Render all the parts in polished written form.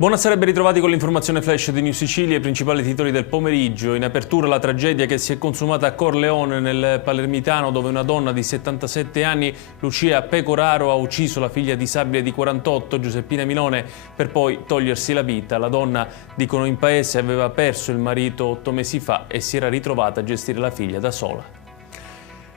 Buonasera e ben ritrovati con l'informazione flash di News Sicilia, i principali titoli del pomeriggio. In apertura la tragedia che si è consumata a Corleone nel Palermitano, dove una donna di 77 anni, Lucia Pecoraro, ha ucciso la figlia disabile di 48, Giuseppina Milone, per poi togliersi la vita. La donna, dicono in paese, aveva perso il marito 8 mesi fa e si era ritrovata a gestire la figlia da sola.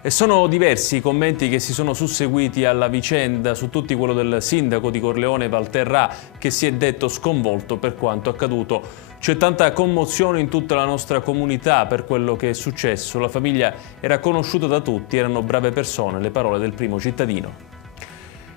E sono diversi i commenti che si sono susseguiti alla vicenda, su tutti quello del sindaco di Corleone Valterra, che si è detto sconvolto per quanto accaduto. C'è tanta commozione in tutta la nostra comunità per quello che è successo. La famiglia era conosciuta da tutti, erano brave persone, le parole del primo cittadino.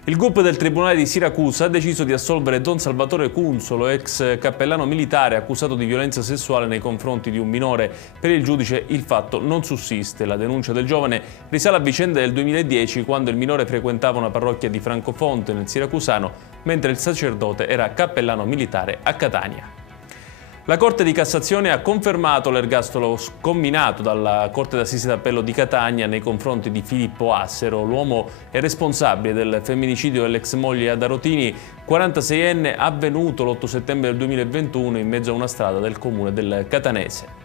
Il GUP del Tribunale di Siracusa ha deciso di assolvere Don Salvatore Cunzolo, ex cappellano militare accusato di violenza sessuale nei confronti di un minore. Per il giudice il fatto non sussiste. La denuncia del giovane risale a vicende del 2010, quando il minore frequentava una parrocchia di Francofonte nel Siracusano, mentre il sacerdote era cappellano militare a Catania. La Corte di Cassazione ha confermato l'ergastolo scomminato dalla Corte d'Assise d'Appello di Catania nei confronti di Filippo Assero. L'uomo è responsabile del femminicidio dell'ex moglie Ada Rotini, 46enne, avvenuto l'8 settembre del 2021 in mezzo a una strada del comune del Catanese.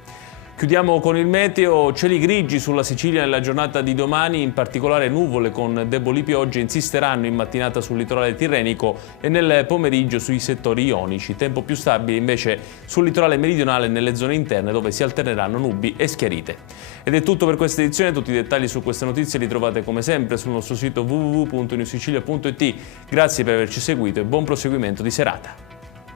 Chiudiamo con il meteo, cieli grigi sulla Sicilia nella giornata di domani, in particolare nuvole con deboli piogge insisteranno in mattinata sul litorale tirrenico e nel pomeriggio sui settori ionici. Tempo più stabile invece sul litorale meridionale e nelle zone interne dove si alterneranno nubi e schiarite. Ed è tutto per questa edizione, tutti i dettagli su queste notizie li trovate come sempre sul nostro sito www.newssicilia.it. Grazie per averci seguito e buon proseguimento di serata.